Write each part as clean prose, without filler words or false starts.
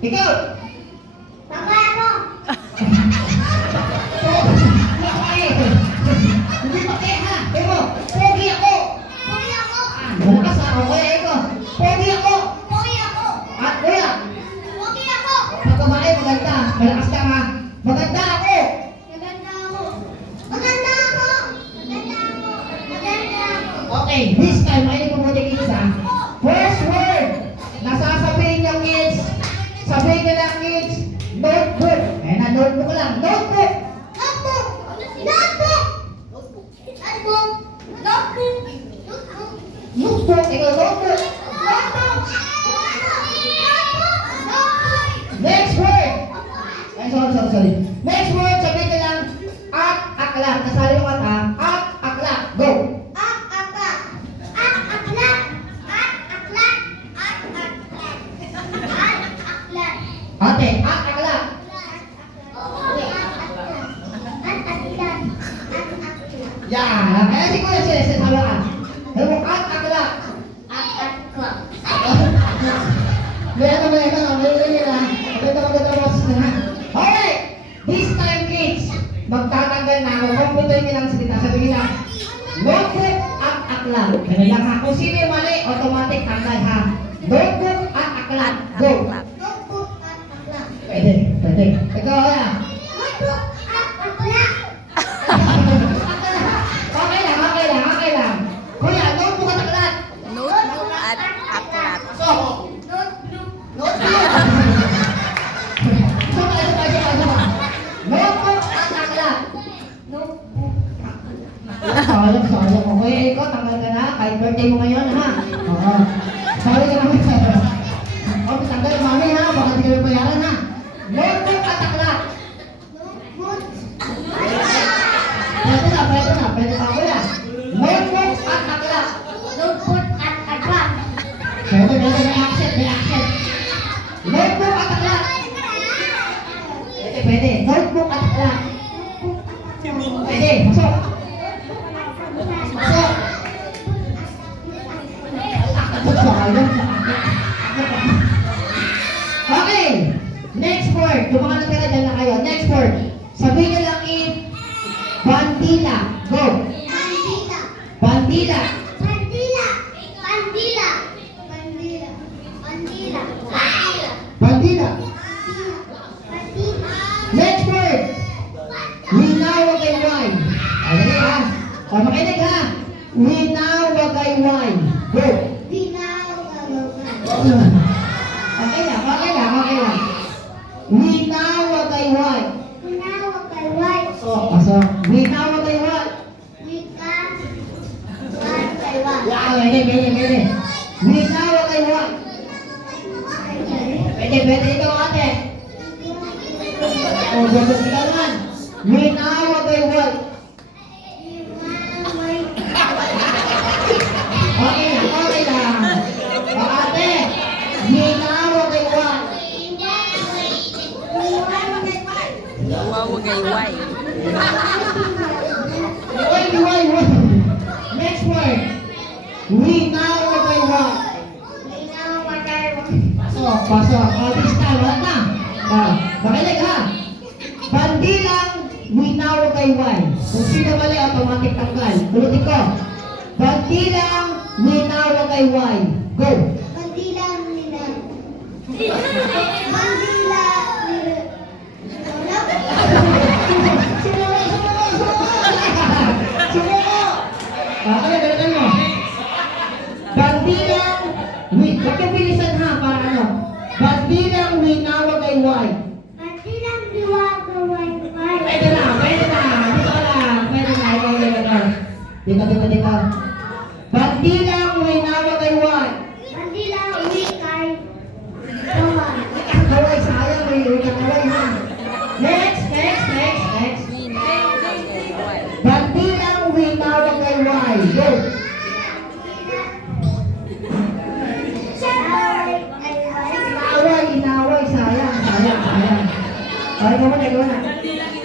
Ikaw! Tama ako! Hindi pa kaya ha! Ikaw! Pogi ako! Pogi ako! Malakas ha! O kaya ikaw! Pogi ako! Pogi ako! At kuya! Pogi ako! Pag babae, maganda. Malakas ka ha! Maganda ako! Maganda ako! Maganda ako! Maganda ako! Maganda ako! Okay, this time, makinig mo muna kids ha. First word! Nasasabihin yung kids. Sabihin ka lang kids. Notebook. Eh na, notebook lang. Notebook! Notebook! Notebook! Notebook! Notebook! Notebook! Notebook! Ikaw, notebook! Notebook! Next word! Ay, sorry. Next word, sabihin ka lang at aklat. Kasali yung at ha. At aklat. Go! Aklat! Aklat! Aklat! Aklat! Aklat! Ate, at aklat. Yan. Kaya si Kuya Cesar, sabi ka. Sabi mo, at aklat. Meron na. Maganda boses na ha. Okay! This time, kids, magtatanggal na ako. Pagpuntoy niyo lang sa kita. Sabihin lang, notebook at aklat. Ganun lang ha. Kung sino yung mali, automatic tanggal ha. Notebook at aklat. Go! Pwede. Ikaw ha. Okay lang. Kuya, notebook at aklat. Notebook at aklat. So, Sama. Notebook at aklat. Sayang. Okay, ikaw, tanggal ka na. Kahit birthday mo ngayon, ha? Oo. Sorry ka naman sa'yo. Okay, tanggal ang mami, ha? Baka di kami bayaran, ha? Notebook at aklat. Pwede pa ako yan. Notebook at aklat. Pwede, may accent. Notebook at aklat. Pwede. Notebook at aklat. Pwede. Pasok. Okay. Next word. Yung mga natira dyan na kayo. Next word. Sabihin nyo lang bandila. Go. Bandila. Bandila. Next word. Winawagayway. Okay ha? O makinig ha? Winawagayway. Go. Okay lang. Winawagayway. Pasok. Winawagayway. Pwede. Winawagayway. Pwede ikaw ate. O, gabos ka naman. Winawagayway. Okay lang. O ate, winawagayway. Wawagayway. Wait. Next word. Winawagayway. Pasok. This time, wala na. Makinig ha. Bandilang winawagayway. Kung sino mali, automatic tanggal. Ulitin ko. Bandilang winawagayway. Go. Sumuko! Ganun mo. Bandilang, ba't yung bilisan ha, para ano? Bandilang winawagayway. Pwede na. Dito ka lang. Pwede na. Dito. Bandilang winawagayway. Kaway, sayang. May kaway ha. Next. Winawagayway. Bandilang winawagayway. Go. Inaway, sayang. Okay, ikaw na.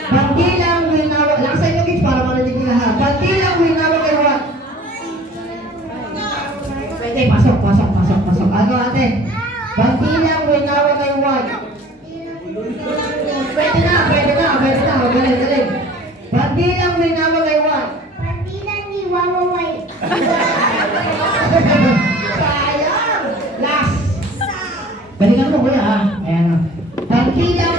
Bandilang winawagayway. Laksan nyo kids para marinig nila ha. Bandilang winawagayway. Pwede, pasok. Ano ate? Bandilang winawagayway. galing, galing. Bandilang may nawagaywan. Partidan ni Wawaway. Sayang! Last! Balikan mo kuya ha. Ayan. Bandilang